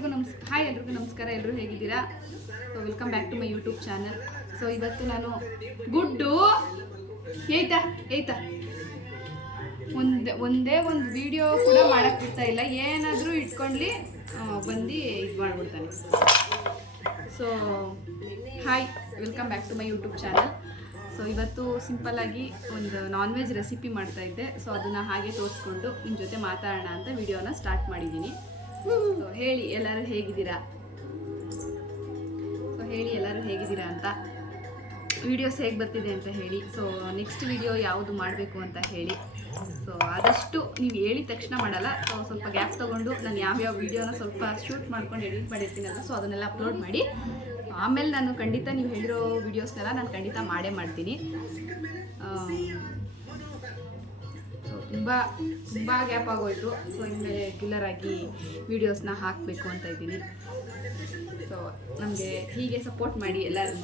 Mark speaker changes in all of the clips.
Speaker 1: ಎಲ್ರಿಗೂ ನಮಸ್, ಹಾಯ್ ಎಲ್ರಿಗೂ ನಮಸ್ಕಾರ ಎಲ್ಲರೂ ಹೇಗಿದ್ದೀರಾ? So welcome back to my YouTube channel so ಇವತ್ತು ನಾನು ಗುಡ್ಡು, ಏಯ್ತಾ ಏಯ್ತಾ? ಒಂದೇ ಒಂದೇ ಒಂದು ವಿಡಿಯೋ ಕೂಡ ಮಾಡಕ್ಕೆ ಬಿಡ್ತಾ ಇಲ್ಲ. ಏನಾದರೂ ಇಟ್ಕೊಂಡ್ಲಿ ಬಂದು ಇದು ಮಾಡ್ಬಿಡ್ತಾನೆ. So hi welcome back to my YouTube channel so ಇವತ್ತು ಸಿಂಪಲ್ಲಾಗಿ ಒಂದು ನಾನ್ ವೆಜ್ ರೆಸಿಪಿ ಮಾಡ್ತಾ ಇದ್ದೆ. ಸೊ ಅದನ್ನು ಹಾಗೆ ತೋರಿಸ್ಕೊಂಡು ನಿಮ್ಮ ಜೊತೆ ಮಾತಾಡೋಣ ಅಂತ ವಿಡಿಯೋನ ಸ್ಟಾರ್ಟ್ ಮಾಡಿದ್ದೀನಿ. ಹೇಳಿ, ಎಲ್ಲರೂ ಹೇಗಿದ್ದೀರಾ? ಸೊ ಹೇಳಿ, ಎಲ್ಲರೂ ಹೇಗಿದ್ದೀರಾ ಅಂತ. ವಿಡಿಯೋಸ್ ಹೇಗೆ ಬರ್ತಿದೆ ಅಂತ ಹೇಳಿ. ಸೊ ನೆಕ್ಸ್ಟ್ ವಿಡಿಯೋ ಯಾವುದು ಮಾಡಬೇಕು ಅಂತ ಹೇಳಿ. ಸೊ ಆದಷ್ಟು ನೀವು ಹೇಳಿದ ತಕ್ಷಣ ಮಾಡಲ್ಲ. ಸೊ ಸ್ವಲ್ಪ ಗ್ಯಾಪ್ ತೊಗೊಂಡು ನಾನು ಯಾವ್ಯಾವ ವಿಡಿಯೋನ ಸ್ವಲ್ಪ ಶೂಟ್ ಮಾಡ್ಕೊಂಡು ಎಡಿಟ್ ಮಾಡಿರ್ತೀನಲ್ಲ ಸೊ ಅದನ್ನೆಲ್ಲ ಅಪ್ಲೋಡ್ ಮಾಡಿ. ಆಮೇಲೆ ನಾನು ಖಂಡಿತ ನೀವು ಹೇಳಿರೋ ವಿಡಿಯೋಸ್ನೆಲ್ಲ ನಾನು ಖಂಡಿತ ಮಾಡೇ ಮಾಡ್ತೀನಿ. ಸೊ ತುಂಬ ತುಂಬ ಗ್ಯಾಪ್ ಆಗೋಯಿತು. ಸೊ ಇನ್ಮೇಲೆ ಆಗಿ ವೀಡಿಯೋಸ್ನ ಹಾಕಬೇಕು ಅಂತ ಇದ್ದೀನಿ. ಸೊ ನಮಗೆ ಹೀಗೆ ಸಪೋರ್ಟ್ ಮಾಡಿ ಎಲ್ಲರೂ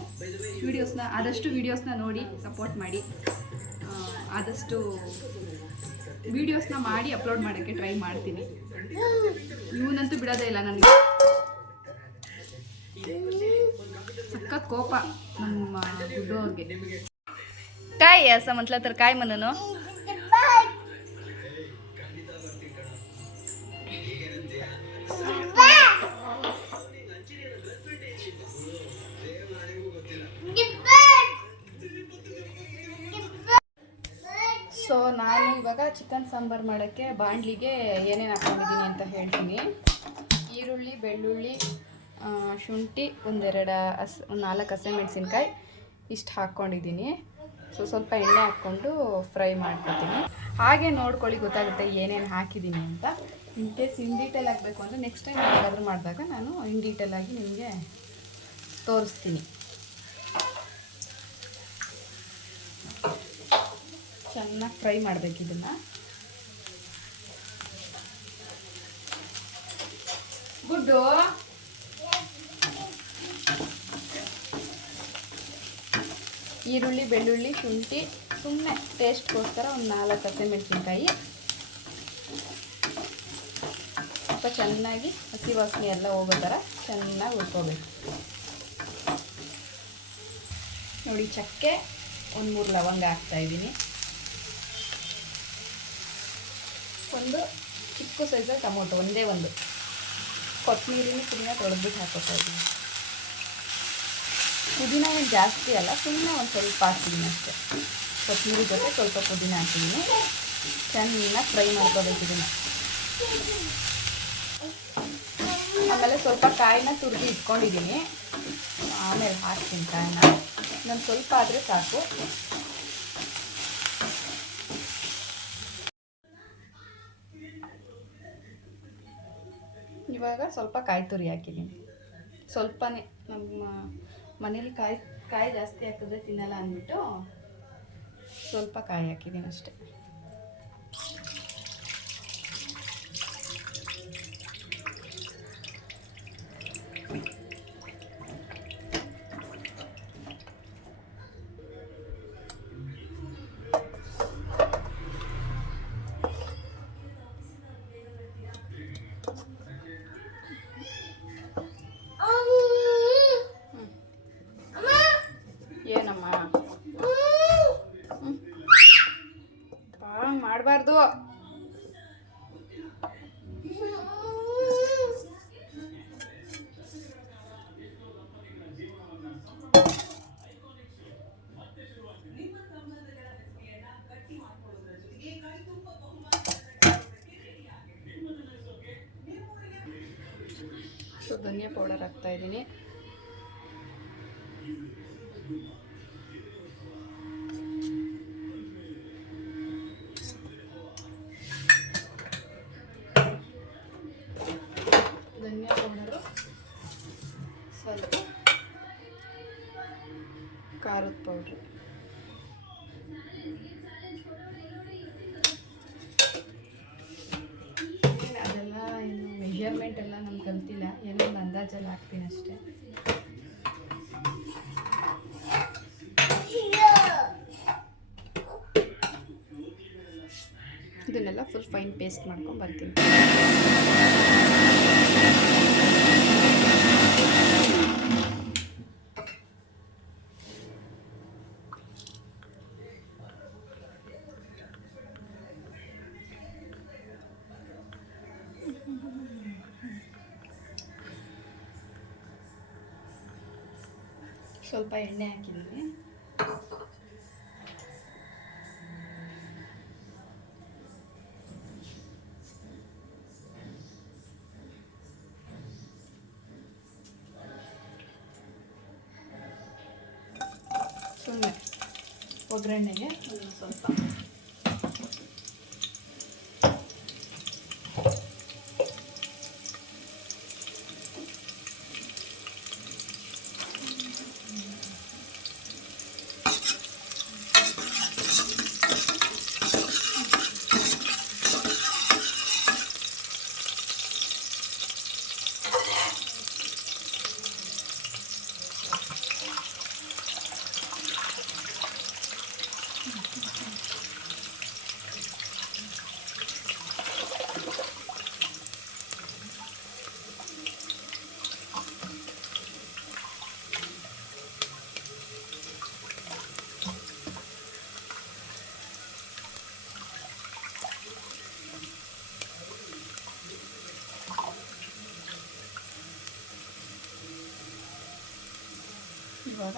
Speaker 1: ವೀಡಿಯೋಸ್ನ ಆದಷ್ಟು ವೀಡಿಯೋಸ್ನ ನೋಡಿ ಸಪೋರ್ಟ್ ಮಾಡಿ. ಆದಷ್ಟು ವೀಡಿಯೋಸ್ನ ಮಾಡಿ ಅಪ್ಲೋಡ್ ಮಾಡೋಕ್ಕೆ ಟ್ರೈ ಮಾಡ್ತೀನಿ. ಇವನಂತೂ ಬಿಡೋದೇ ಇಲ್ಲ ನನಗೆ. ಸಖತ್ ಕೋಪ ನಮ್ಮ ಗುಡ್ಡೋರ್ಗೆ. ಕಾಯಿ ಅಸ ತರ ಕಾಯಿ ಮನನು. ಚಿಕನ್ ಸಾಂಬಾರು ಮಾಡೋಕ್ಕೆ ಬಾಣಲಿಗೆ ಏನೇನು ಹಾಕೊಂಡಿದ್ದೀನಿ ಅಂತ ಹೇಳ್ತೀನಿ. ಈರುಳ್ಳಿ, ಬೆಳ್ಳುಳ್ಳಿ ಶುಂಠಿ, ಒಂದೆರಡು ಹಸ್ ಒಂದು ನಾಲ್ಕು ಹಸಿಮೆಣ್ಸಿನ್ಕಾಯಿ ಇಷ್ಟು ಹಾಕ್ಕೊಂಡಿದ್ದೀನಿ ಸೊ ಸ್ವಲ್ಪ ಎಣ್ಣೆ ಹಾಕ್ಕೊಂಡು ಫ್ರೈ ಮಾಡ್ಕೊತೀನಿ. ಹಾಗೆ ನೋಡ್ಕೊಳ್ಳಿ ಗೊತ್ತಾಗುತ್ತೆ ಏನೇನು ಹಾಕಿದ್ದೀನಿ ಅಂತ. ಇನ್ ಕೇಸ್ ಇನ್ ಡೀಟೇಲ್ ಆಗಬೇಕು ಅಂದರೆ ನೆಕ್ಸ್ಟ್ ಟೈಮ್ ಏನಾದರೂ ಮಾಡಿದಾಗ ನಾನು ಇನ್ ಡೀಟೇಲಾಗಿ ನಿಮಗೆ ತೋರಿಸ್ತೀನಿ. ಚೆನ್ನಾಗಿ ಫ್ರೈ ಮಾಡಬೇಕು ಇದನ್ನು. ಗುಡ್ಡು. ಈರುಳ್ಳಿ, ಬೆಳ್ಳುಳ್ಳಿ, ಶುಂಠಿ ಸುಮ್ಮನೆ ಟೇಸ್ಟ್ಗೋಸ್ಕರ ಒಂದು ನಾಲ್ಕು ಹಸಿಮೆಣಸಿನ್ಕಾಯಿ. ಸ್ವಲ್ಪ ಚೆನ್ನಾಗಿ ಹಸಿ ವಾಸನೆ ಎಲ್ಲ ಹೋಗೋ ಥರ ಚೆನ್ನಾಗಿ ಹುರ್ಕೋಬೇಕು. ನೋಡಿ, ಚಕ್ಕೆ ಒಂದು ಮೂರು ಲವಂಗ ಹಾಕ್ತಾ ಇದ್ದೀನಿ ಒಂದು ಚಿಕ್ಕ ಸೈಜ ಟೊಮೊಟೊ, ಒಂದೇ ಒಂದು. ಕೊತ್ತಂಬರಿನ ಸುಮ್ಮನೆ ತೊಳೆದ್ಬಿಟ್ಟು ಹಾಕೋತಾ ಇದ್ದೀನಿ. ಪುದೀನ ಏನು ಜಾಸ್ತಿ ಅಲ್ಲ ಸುಮ್ಮನೆ ಒಂದು ಸ್ವಲ್ಪ ಹಾಕ್ತೀನಿ ಅಷ್ಟೇ. ಕೊತ್ತಂಬರಿ ಜೊತೆ ಸ್ವಲ್ಪ ಪುದೀನ ಹಾಕಿದ್ದೀನಿ ಚೆನ್ನಾಗಿ ಫ್ರೈ ಮಾಡ್ಕೋಬೇಕು ಇದನ್ನು. ಆಮೇಲೆ ಸ್ವಲ್ಪ ಕಾಯಿನ ತುರಿದು ಇಟ್ಕೊಂಡಿದ್ದೀನಿ. ಆಮೇಲೆ ಹಾಕ್ತೀನಿ ಕಾಯಿನ. ನಾನು ಸ್ವಲ್ಪ ಆದರೆ ಸಾಕು. ಇವಾಗ ಸ್ವಲ್ಪ ಕಾಯಿ ತುರಿ ಹಾಕಿದ್ದೀನಿ. ಸ್ವಲ್ಪನೇ ನಮ್ಮ ಮನೇಲಿ ಕಾಯಿ ಕಾಯಿ ಜಾಸ್ತಿ ಹಾಕಿದ್ರೆ ತಿನ್ನಲ್ಲ ಅಂದ್ಬಿಟ್ಟು ಸ್ವಲ್ಪ ಕಾಯಿ ಹಾಕಿದ್ದೀನಿ ಅಷ್ಟೆ. ಧನಿಯಾ ಪೌಡರ್ ಹಾಕ್ತಾ ಒಂದು ಹಾಕ್ತೀನಿ ಅಷ್ಟೇ. ಇದನ್ನೆಲ್ಲ ಫುಲ್ ಫೈನ್ ಪೇಸ್ಟ್ ಮಾಡ್ಕೊಂಡು ಬರ್ತೀನಿ. ಸ್ವಲ್ಪ ಎಣ್ಣೆ ಹಾಕಿದ್ದೀನಿ. ಸುಮ್ಮನೆ ಒಗ್ಗರಣೆಗೆ ಒಂದು ಸ್ವಲ್ಪ ಇವಾಗ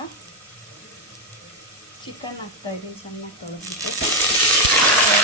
Speaker 1: ಚಿಕನ್ ಹಾಕ್ತಾ ಇದ್ದೀನಿ ಚೆನ್ನಾಗಿ ತೊಳೆದ್ಬಿಟ್ಟು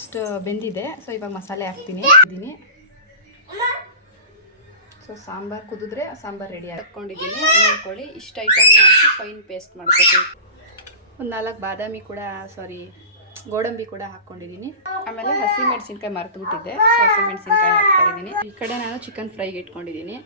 Speaker 1: ಆಲ್ಮೋಸ್ಟ್ ಬೆಂದಿದೆ. ಸೊ ಇವಾಗ ಮಸಾಲೆ ಹಾಕ್ತೀನಿ. ಇದ್ದೀನಿ. ಸೊ ಸಾಂಬಾರು ಕುದಿದ್ರೆ ಸಾಂಬಾರು ರೆಡಿ ಹಾಕ್ಕೊಂಡಿದ್ದೀನಿ ನೋಡ್ಕೊಳ್ಳಿ. ಇಷ್ಟು ಐಟಮ್ನ ಹಾಕಿ ಫೈನ್ ಪೇಸ್ಟ್ ಮಾಡ್ಕೊತೀನಿ. ಒಂದು ನಾಲ್ಕು ಬಾದಾಮಿ ಕೂಡ ಸಾರಿ ಗೋಡಂಬಿ ಕೂಡ ಹಾಕ್ಕೊಂಡಿದ್ದೀನಿ ಆಮೇಲೆ ಹಸಿ ಮೆಣಸಿನ್ಕಾಯಿ ಮರೆತುಬಿಟ್ಟಿದ್ದೆ ಸೊ ಹಸಿ ಮೆಣಸಿನ್ಕಾಯಿ ಹಾಕ್ತಾ ಇದ್ದೀನಿ. ಈ ಕಡೆ ನಾನು ಚಿಕನ್ ಫ್ರೈಗೆ ಇಟ್ಕೊಂಡಿದ್ದೀನಿ.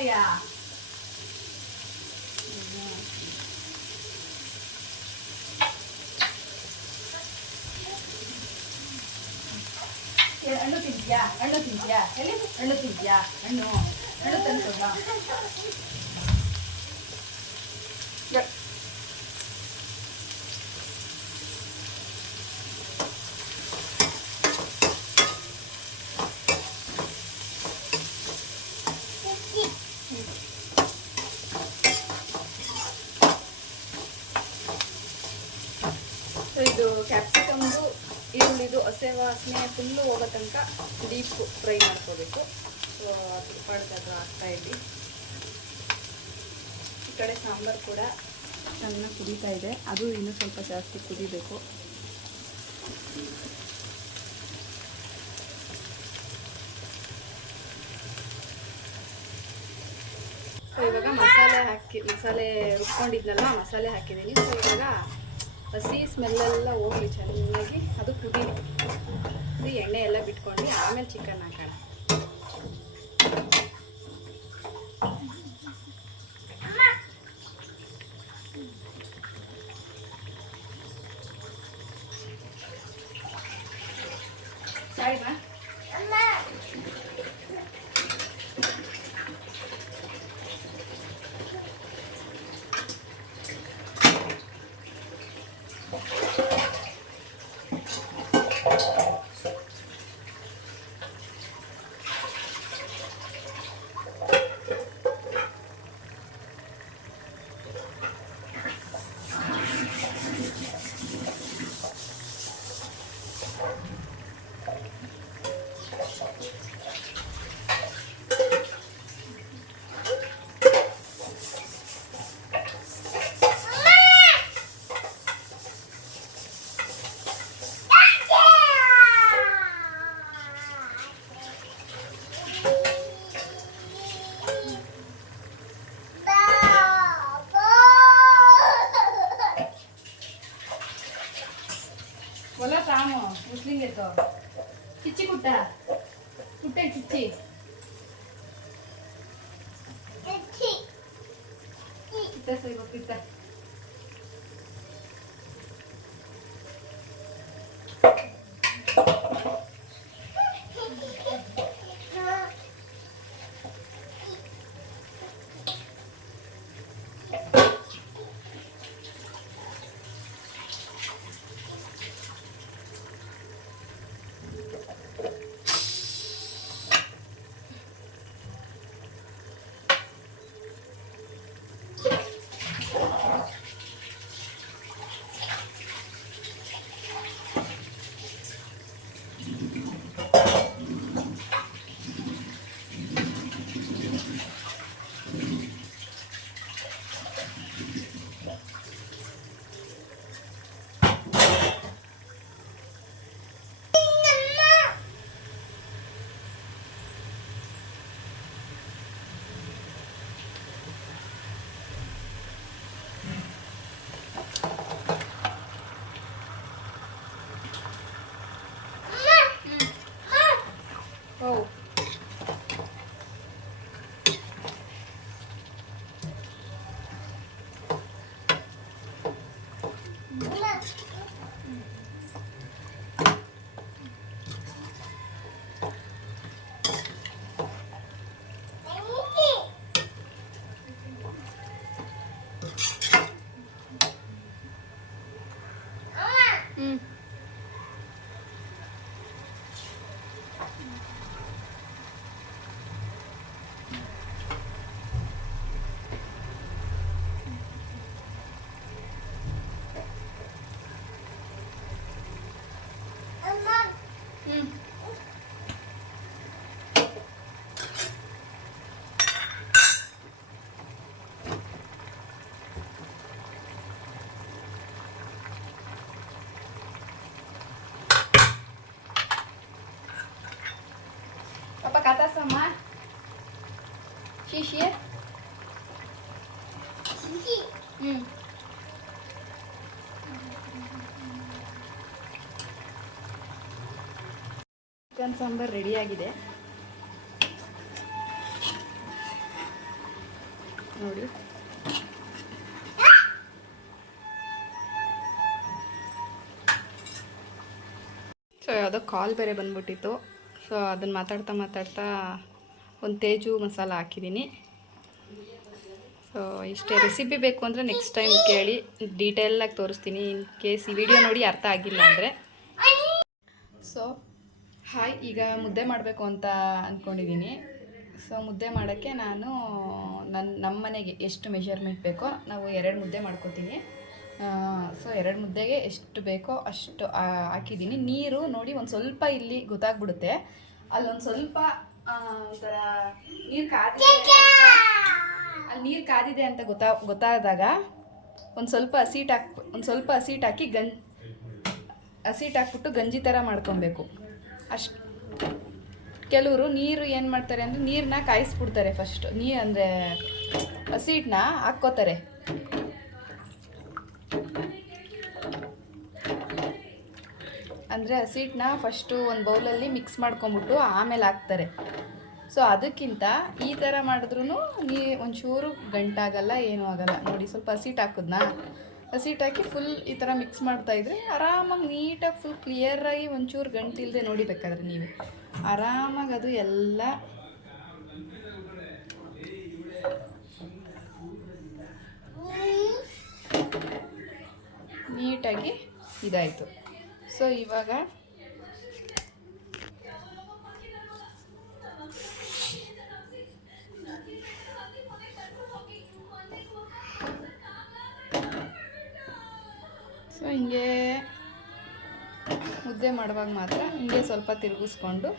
Speaker 1: ಮಾವಯ್ಯ ಏ, ಹಣ್ಣು ತಿಂತೀಯಾ ಹಣ್ಣು ತಿಂತೀಯಾ ಎಲ್ಲಿ ಹಣ್ಣು ತಿಂತೀಯಾ ಹಣ್ಣು ಹಣ್ಣು ತಂದ್ಕೊಡ್ವಾ ಹೋಗೋ ತನಕ ಡೀಪ್ ಫ್ರೈ ಮಾಡ್ಕೋಬೇಕು. ಸೊ ಪಾಡ್ಗೆ ಅದು ಹಾಕ್ತಾ ಇದ್ವಿ ಈ ಕಡೆ ಸಾಂಬಾರು ಕೂಡ ಚೆನ್ನಾಗಿ ಕುದೀತಾ ಇದೆ. ಅದು ಇನ್ನೂ ಸ್ವಲ್ಪ ಜಾಸ್ತಿ ಕುದಿಬೇಕು. ಇವಾಗ ಮಸಾಲೆ ಹಾಕಿ ಮಸಾಲೆ ರುಬ್ಕೊಂಡಿದ್ನಲ್ಲ, ಮಸಾಲೆ ಹಾಕಿದ್ದೀನಿ. ಸೊ ಇವಾಗ ಹಸಿ ಸ್ಮೆಲ್ಲೆಲ್ಲ ಹೋಗಲಿ ಚೆನ್ನಾಗಿ. ಅದು ಕುದೀಲಿ ಎಣ್ಣೆ ಎಲ್ಲ ಬಿಟ್ಕೊಂಡು ಆಮೇಲೆ ಚಿಕನ್ ಹಾಕೋಣ. Yeah. Kata sama? Shishir? Hmm. Chicken sambar ರೆಡಿಯಾಗಿದೆ ನೋಡಿ ಸೊ ಯಾವುದೋ ಕಾಲ್ ಬೇರೆ ಬಂದ್ಬಿಟ್ಟಿತ್ತು ಸೊ ಅದನ್ನು ಮಾತಾಡ್ತಾ ಮಾತಾಡ್ತಾ ಒಂದು ತೇಜು ಮಸಾಲ ಹಾಕಿದ್ದೀನಿ. ಸೊ ಇಷ್ಟೇ ರೆಸಿಪಿ ಬೇಕು ಅಂದರೆ ನೆಕ್ಸ್ಟ್ ಟೈಮ್ ಕೇಳಿ ಡೀಟೇಲಾಗಿ ತೋರಿಸ್ತೀನಿ. ಇನ್ ಕೇಸ್ ಈ ವಿಡಿಯೋ ನೋಡಿ ಅರ್ಥ ಆಗಿಲ್ಲ ಅಂದರೆ. ಸೊ ಹಾಯ್, ಈಗ ಮುದ್ದೆ ಮಾಡಬೇಕು ಅಂತ ಅಂದ್ಕೊಂಡಿದ್ದೀನಿ ಸೊ ಮುದ್ದೆ ಮಾಡೋಕ್ಕೆ ನಾನು ನನ್ನ ನಮ್ಮ ಮನೆಗೆ ಎಷ್ಟು ಮೆಷರ್ಮೆಂಟ್ ಬೇಕೋ ನಾವು ಎರಡು ಮುದ್ದೆ ಮಾಡ್ಕೋತೀನಿ. ಸೊ ಎರಡು ಮುದ್ದೆಗೆ ಎಷ್ಟು ಬೇಕೋ ಅಷ್ಟು ಹಾಕಿದ್ದೀನಿ. ನೀರು ನೋಡಿ ಒಂದು ಸ್ವಲ್ಪ ಇಲ್ಲಿ ಗೊತ್ತಾಗ್ಬಿಡುತ್ತೆ. ಅಲ್ಲೊಂದು ಸ್ವಲ್ಪ ಒಂಥರ ನೀರು ಕಾದಿದೆ ಅಲ್ಲಿ ನೀರು ಕಾದಿದೆ ಅಂತ ಗೊತ್ತಾ ಗೊತ್ತಾದಾಗ ಒಂದು ಸ್ವಲ್ಪ ಹಸೀಟ್ ಹಾಕಿ ಒಂದು ಸ್ವಲ್ಪ ಹಸೀಟ್ ಹಾಕಿ ಗಂ ಹಸಿಟ್ಟು ಹಾಕ್ಬಿಟ್ಟು ಗಂಜಿ ಥರ ಮಾಡ್ಕೊಬೇಕು. ಅಷ್ಟು ಕೆಲವರು ನೀರು ಏನು ಮಾಡ್ತಾರೆ ಅಂದರೆ ನೀರನ್ನ ಕಾಯಿಸ್ಬಿಡ್ತಾರೆ ಫಸ್ಟ್ ನೀ ಅಂದರೆ ಹಸಿಟ್ಟನ್ನ ಹಾಕ್ಕೋತಾರೆ. ಅಂದರೆ ಹಸಿಟ್ಟನ್ನ ಫಸ್ಟು ಒಂದು ಬೌಲಲ್ಲಿ ಮಿಕ್ಸ್ ಮಾಡ್ಕೊಂಬಿಟ್ಟು ಆಮೇಲೆ ಹಾಕ್ತಾರೆ. ಸೊ ಅದಕ್ಕಿಂತ ಈ ಥರ ಮಾಡಿದ್ರೂ ನೀ ಒಂಚೂರು ಗಂಟಾಗಲ್ಲ, ಏನೂ ಆಗಲ್ಲ. ನೋಡಿ, ಸ್ವಲ್ಪ ಹಸಿಟ್ಟು ಹಾಕಿದ್ನಾ? ಹಸಿಟ್ಟು ಹಾಕಿ ಫುಲ್ ಈ ಥರ ಮಿಕ್ಸ್ ಮಾಡ್ತಾಯಿದ್ರೆ ಆರಾಮಾಗಿ ನೀಟಾಗಿ ಫುಲ್ ಕ್ಲಿಯರಾಗಿ ಒಂಚೂರು ಗಂಟಿಲ್ಲದೆ ನೋಡಿಬೇಕಾದ್ರೆ ನೀವು. ಆರಾಮಾಗಿ ಅದು ಎಲ್ಲ ನೀಟಾಗಿ ಇದಾಯಿತು. ಸೊ ಇವಾಗ ಸೊ ಹಿಂಗೆ ಮುದ್ದೆ ಮಾಡುವಾಗ ಮಾತ್ರ ಹಿಂಗೆ ಸ್ವಲ್ಪ ತಿರುಗಿಸ್ಕೊಂಡು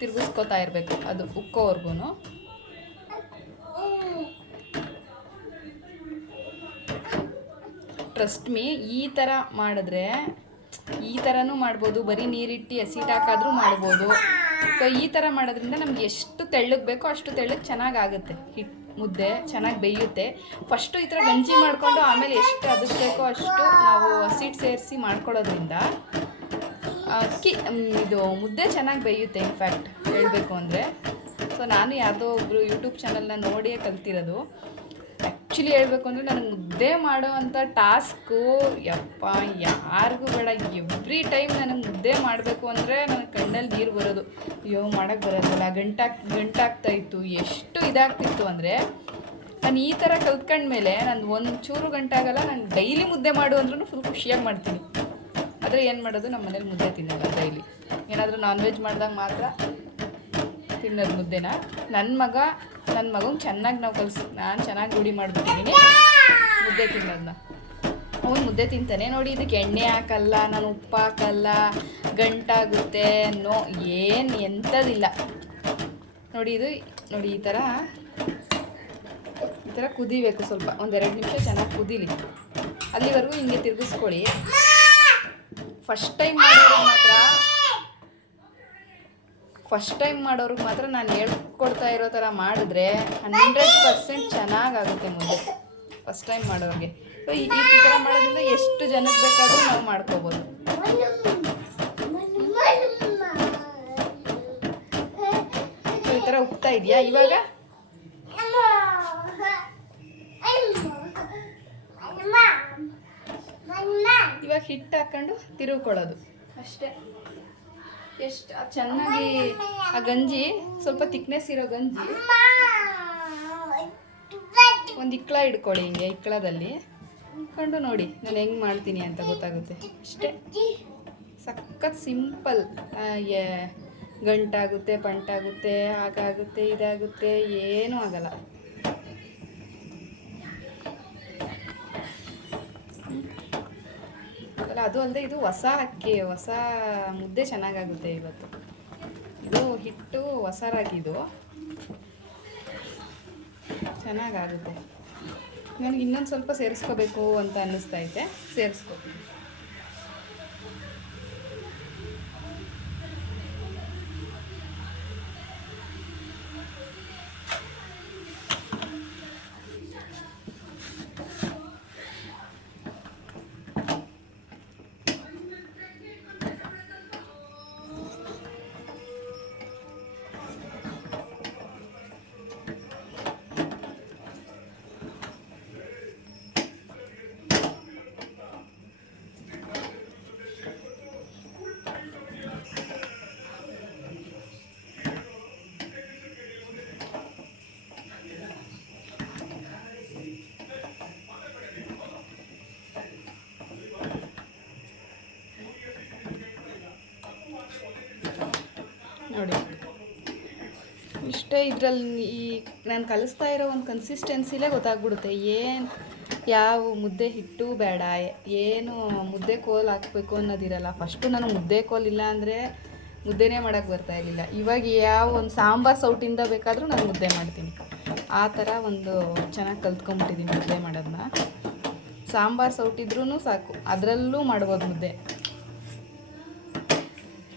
Speaker 1: ತಿರುಗಿಸ್ಕೊತಾ ಇರಬೇಕು ಅದು ಉಕ್ಕೋವರೆಗೂ ಟ್ರಸ್ಟ್ ಮೀ ಈ ಥರ ಮಾಡಿದ್ರೆ ಈ ಥರನೂ ಮಾಡ್ಬೋದು, ಬರೀ ನೀರಿಟ್ಟು ಹಸಿಟ್ಟು ಹಾಕಾದರೂ ಮಾಡ್ಬೋದು. ಸೊ ಈ ಥರ ಮಾಡೋದ್ರಿಂದ ನಮ್ಗೆ ಎಷ್ಟು ತೆಳ್ಳಗೆ ಬೇಕೋ ಅಷ್ಟು ತೆಳ್ಳಗೆ ಚೆನ್ನಾಗಾಗುತ್ತೆ. ಹಿಟ್ಟು ಮುದ್ದೆ ಚೆನ್ನಾಗಿ ಬೇಯುತ್ತೆ. ಫಸ್ಟು ಈ ಥರ ಗಂಜಿ ಮಾಡಿಕೊಂಡು ಆಮೇಲೆ ಎಷ್ಟು ಅದಕ್ಕೆ ಬೇಕೋ ಅಷ್ಟು ನಾವು ಹಸಿಟ್ಟು ಸೇರಿಸಿ ಮಾಡ್ಕೊಳ್ಳೋದ್ರಿಂದ ಅಕ್ಕಿ ಇದು ಮುದ್ದೆ ಚೆನ್ನಾಗಿ ಬೇಯುತ್ತೆ ಇನ್ಫ್ಯಾಕ್ಟ್ ಹೇಳಬೇಕು ಅಂದರೆ. ಸೊ ನಾನು ಯಾವುದೋ ಒಬ್ಬರು ಯೂಟ್ಯೂಬ್ ಚಾನಲ್ನ ನೋಡಿಯೇ ಕಲ್ತಿರೋದು. ಆ್ಯಕ್ಚುಲಿ ಹೇಳ್ಬೇಕು ಅಂದರೆ ನನಗೆ ಮುದ್ದೆ ಮಾಡೋ ಅಂಥ ಟಾಸ್ಕು, ಯಪ್ಪ, ಯಾರಿಗೂ ಬೇಡ. ಎವ್ರಿ ಟೈಮ್ ನನಗೆ ಮುದ್ದೆ ಮಾಡಬೇಕು ಅಂದರೆ ನನ್ನ ಕಣ್ಣಲ್ಲಿ ನೀರು ಬರೋದು. ಅಯ್ಯೋ ಮಾಡೋಕ್ಕೆ ಬರೋದಲ್ಲ ಗಂಟಾಕ್, ಗಂಟಾಗ್ತಾ ಇತ್ತು. ಎಷ್ಟು ಇದಾಗ್ತಿತ್ತು ಅಂದರೆ ನಾನು ಈ ಥರ ಕಲ್ತ್ಕೊಂಡ್ಮೇಲೆ ನಾನು ಒಂದು ಚೂರು ಗಂಟಾಗಲ್ಲ, ನಾನು ಡೈಲಿ ಮುದ್ದೆ ಮಾಡು ಅಂದ್ರೂ ಫುಲ್ ಖುಷಿಯಾಗಿ ಮಾಡ್ತೀನಿ. ಆದರೆ ಏನು ಮಾಡೋದು ನಮ್ಮ ಮನೇಲಿ ಮುದ್ದೆ ತಿನ್ನಲ್ಲ ಡೈಲಿ. ಏನಾದರೂ ನಾನ್ ವೆಜ್ ಮಾಡಿದಾಗ ಮಾತ್ರ ತಿನ್ನೋದು ಮುದ್ದೆನ. ನನ್ನ ಮಗ ನನ್ನ ಮಗಂಗೆ ಚೆನ್ನಾಗಿ ನಾವು ಕಲಿಸ್, ನಾನು ಚೆನ್ನಾಗಿ ರೂಢಿ ಮಾಡ್ಬಿಟ್ಟಿದ್ದೀನಿ ಮುದ್ದೆ ತಿನ್ನೋದನ್ನ ಅವನು ಮುದ್ದೆ ತಿಂತಾನೆ. ನೋಡಿ, ಇದಕ್ಕೆ ಎಣ್ಣೆ ಹಾಕಲ್ಲ, ನಾನು ಉಪ್ಪು ಹಾಕಲ್ಲ, ಗಂಟಾಗುತ್ತೆ ನೋ ಏನು ಎಂಥದಿಲ್ಲ. ನೋಡಿ, ಇದು, ನೋಡಿ, ಈ ಥರ ಈ ಥರ ಕುದಿಬೇಕು ಸ್ವಲ್ಪ. ಒಂದೆರಡು ನಿಮಿಷ ಚೆನ್ನಾಗಿ ಕುದೀಲಿ. ಅಲ್ಲಿವರೆಗೂ ಹಿಂಗೆ ತಿರುಗಿಸ್ಕೊಳ್ಳಿ. ಫಸ್ಟ್ ಟೈಮ್ ಮಾಡಿದ್ರೆ ಮಾತ್ರ ಫಸ್ಟ್ ಟೈಮ್ ಮಾಡೋರಿಗೆ ಮಾತ್ರ ನಾನು ಹೇಳ್ಕೊಡ್ತಾ ಇರೋ ಥರ ಮಾಡಿದ್ರೆ ಹಂಡ್ರೆಡ್ ಪರ್ಸೆಂಟ್ ಚೆನ್ನಾಗಾಗುತ್ತೆ ಮುಂದೆ. ಫಸ್ಟ್ ಟೈಮ್ ಮಾಡೋರಿಗೆ. ಸೊ ಈ ಥರ ಮಾಡೋದ್ರಿಂದ ಎಷ್ಟು ಜನಕ್ಕೆ ಬೇಕಾದರೂ ನಾವು ಮಾಡ್ಕೋಬೋದು. ಈ ಥರ ಉಪ್ತಾ ಇದೆಯಾ ಇವಾಗ? ಇವಾಗ ಹಿಟ್ಟು ಹಾಕೊಂಡು ತಿರುಗ್ಕೊಳ್ಳೋದು. ಅಷ್ಟೇ. ಎಷ್ಟು ಚೆನ್ನಾಗಿ ಆ ಗಂಜಿ, ಸ್ವಲ್ಪ ತಿಕ್ನೆಸ್ ಇರೋ ಗಂಜಿ. ಒಂದು ಇಕ್ಕಳ ಇಡ್ಕೊಳ್ಳಿ ಹಿಂಗೆ ಇಕ್ಕಳದಲ್ಲಿ ಕಂಡು ನೋಡಿ, ನಾನು ಹೆಂಗೆ ಮಾಡ್ತೀನಿ ಅಂತ ಗೊತ್ತಾಗುತ್ತೆ. ಅಷ್ಟೇ ಸಖತ್ ಸಿಂಪಲ್ ಗಂಟಾಗುತ್ತೆ, ಪಂಟಾಗುತ್ತೆ, ಹಾಗಾಗುತ್ತೆ, ಇದಾಗುತ್ತೆ, ಏನೂ ಆಗಲ್ಲ. ಅಲ್ಲ, ಅದು ಅಲ್ಲದೆ ಇದು ಹೊಸ ಅಕ್ಕಿ, ಹೊಸ ಮುದ್ದೆ ಚೆನ್ನಾಗಾಗುತ್ತೆ ಇವತ್ತು. ಇದು ಹಿಟ್ಟು ಹೊಸ ರಾಗಿದು. ಚೆನ್ನಾಗಾಗುತ್ತೆ. ನನಗೆ ಇನ್ನೊಂದು ಸ್ವಲ್ಪ ಸೇರಿಸ್ಕೋಬೇಕು ಅಂತ ಅನ್ನಿಸ್ತೈತೆ ಸೇರಿಸ್ಕೊ. ಅಷ್ಟೇ ಇದರಲ್ಲಿ ಈ ನಾನು ಕಲಿಸ್ತಾ ಇರೋ ಒಂದು ಕನ್ಸಿಸ್ಟೆನ್ಸಿಲೇ ಗೊತ್ತಾಗ್ಬಿಡುತ್ತೆ. ಏನು ಯಾವ ಮುದ್ದೆ ಹಿಟ್ಟು ಬೇಡ, ಏನು ಮುದ್ದೆ ಕೋಲ್ ಹಾಕಬೇಕು ಅನ್ನೋದಿರಲ್ಲ. ಫಸ್ಟು ನಾನು ಮುದ್ದೆ ಕೋಲ್ ಇಲ್ಲ ಅಂದರೆ ಮುದ್ದೆನೇ ಮಾಡೋಕ್ಕೆ ಬರ್ತಾ ಇರಲಿಲ್ಲ. ಇವಾಗ ಯಾವ ಒಂದು ಸಾಂಬಾರು ಸೌಟಿಂದ ಬೇಕಾದರೂ ನಾನು ಮುದ್ದೆ ಮಾಡ್ತೀನಿ. ಆ ಥರ ಒಂದು ಚೆನ್ನಾಗಿ ಕಲ್ತ್ಕೊಂಬಿಟ್ಟಿದ್ದೀನಿ ಮುದ್ದೆ ಮಾಡೋದನ್ನ ಸಾಂಬಾರು ಸೌಟಿದ್ರೂ ಸಾಕು. ಅದರಲ್ಲೂ ಮಾಡ್ಬೋದು ಮುದ್ದೆ.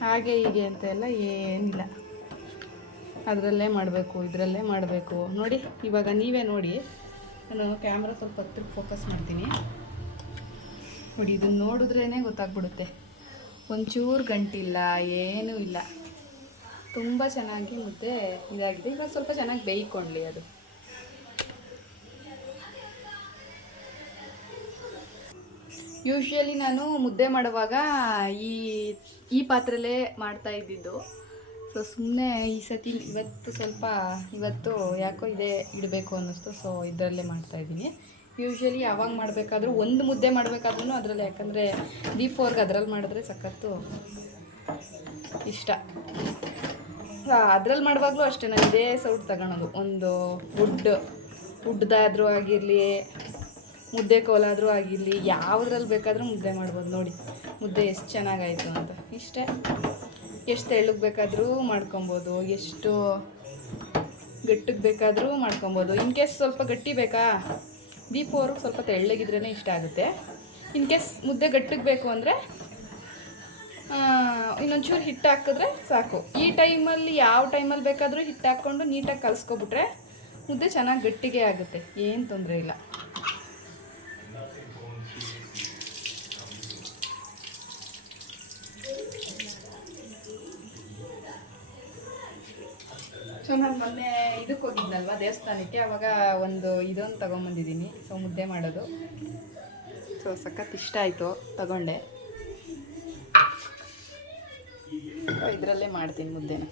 Speaker 1: ಹಾಗೆ ಹೀಗೆ ಅಂತ ಎಲ್ಲ ಏನಿಲ್ಲ. ಅದರಲ್ಲೇ ಮಾಡಬೇಕು, ಇದರಲ್ಲೇ ಮಾಡಬೇಕು. ನೋಡಿ, ಇವಾಗ ನೀವೇ ನೋಡಿ. ನಾನು ಕ್ಯಾಮ್ರಾ ಸ್ವಲ್ಪ ಹತ್ರಕ್ಕೆ ಫೋಕಸ್ ಮಾಡ್ತೀನಿ. ನೋಡಿ ಇದನ್ನು ನೋಡಿದ್ರೇ ಗೊತ್ತಾಗ್ಬಿಡುತ್ತೆ. ಒಂಚೂರು ಗಂಟಿಲ್ಲ, ಏನೂ ಇಲ್ಲ. ತುಂಬ ಚೆನ್ನಾಗಿ ಮುದ್ದೆ ಇದಾಗಿದೆ. ಇವಾಗ ಸ್ವಲ್ಪ ಚೆನ್ನಾಗಿ ಬೇಯ್ಕೊಳ್ಳಿ ಅದು. ಯೂಶ್ವಲಿ ನಾನು ಮುದ್ದೆ ಮಾಡುವಾಗ ಈ ಈ ಪಾತ್ರೆಲೇ ಮಾಡ್ತಾ ಇದ್ದಿದ್ದು. ಸೊ ಸುಮ್ಮನೆ ಈ ಸತಿ ಇವತ್ತು ಸ್ವಲ್ಪ ಇವತ್ತು ಯಾಕೋ ಇದೇ ಇಡಬೇಕು ಅನ್ನಿಸ್ತು. ಸೊ ಇದರಲ್ಲೇ ಮಾಡ್ತಾ ಇದ್ದೀನಿ. ಯೂಶ್ವಲಿ ಯಾವಾಗ ಮಾಡಬೇಕಾದ್ರೂ ಒಂದು ಮುದ್ದೆ ಮಾಡಬೇಕಾದ್ರೂ ಅದರಲ್ಲಿ, ಯಾಕಂದರೆ ದೀಪ್ ಅವ್ರಿಗೆ ಅದರಲ್ಲಿ ಮಾಡಿದ್ರೆ ಸಖತ್ತು ಇಷ್ಟ. ಅದ್ರಲ್ಲಿ ಮಾಡುವಾಗಲೂ ಅಷ್ಟೇ, ನಾನು ಇದೇ ಸೌಟ್ ತಗೊಳೋದು. ಒಂದು ವುಡ್ ವುಡ್ದಾದ್ರೂ ಆಗಿರಲಿ, ಮುದ್ದೆ ಕೋಲಾದರೂ ಆಗಿರಲಿ, ಯಾವುದ್ರಲ್ಲಿ ಬೇಕಾದರೂ ಮುದ್ದೆ ಮಾಡ್ಬೋದು. ನೋಡಿ, ಮುದ್ದೆ ಎಷ್ಟು ಚೆನ್ನಾಗಾಯಿತು ಅಂತ. ಇಷ್ಟೇ. ಎಷ್ಟು ತೆಳ್ಳಗೆ ಬೇಕಾದರೂ ಮಾಡ್ಕೊಬೋದು, ಎಷ್ಟು ಗಟ್ಟಿಗೆ ಬೇಕಾದರೂ ಮಾಡ್ಕೊಬೋದು. ಇನ್ ಕೇಸ್ ಸ್ವಲ್ಪ ಗಟ್ಟಿ ಬೇಕಾ? ದೀಪು ಅವ್ರಿಗೆ ಸ್ವಲ್ಪ ತೆಳ್ಳಗಿದ್ರೇ ಇಷ್ಟ ಆಗುತ್ತೆ. ಇನ್ ಕೇಸ್ ಮುದ್ದೆ ಗಟ್ಟಿಗೆ ಬೇಕು ಅಂದರೆ ಇನ್ನೊಂಚೂರು ಹಿಟ್ಟು ಹಾಕಿದ್ರೆ ಸಾಕು. ಈ ಟೈಮಲ್ಲಿ ಯಾವ ಟೈಮಲ್ಲಿ ಬೇಕಾದರೂ ಹಿಟ್ಟು ಹಾಕ್ಕೊಂಡು ನೀಟಾಗಿ ಕಲಸ್ಕೊಬಿಟ್ರೆ ಮುದ್ದೆ ಚೆನ್ನಾಗಿ ಗಟ್ಟಿಗೆ ಆಗುತ್ತೆ. ಏನು ತೊಂದರೆ ಇಲ್ಲ. ಸೊ ನಾನು ಮೊನ್ನೆ ಇದಕ್ಕೆ ಹೋಗಿದ್ನಲ್ವ ದೇವಸ್ಥಾನಕ್ಕೆ, ಅವಾಗ ಒಂದು ಇದೊಂದು ತೊಗೊಂಬಂದಿದ್ದೀನಿ, ಸೊ ಮುದ್ದೆ ಮಾಡೋದು. ಸೊ ಸಖತ್ ಇಷ್ಟ ಆಯಿತು, ತಗೊಂಡೆ. ಇದರಲ್ಲೇ ಮಾಡ್ತೀನಿ ಮುದ್ದೆನ.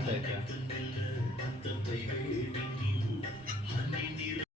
Speaker 2: ಕಾಣ್ತಾ ಇದೆಯಾ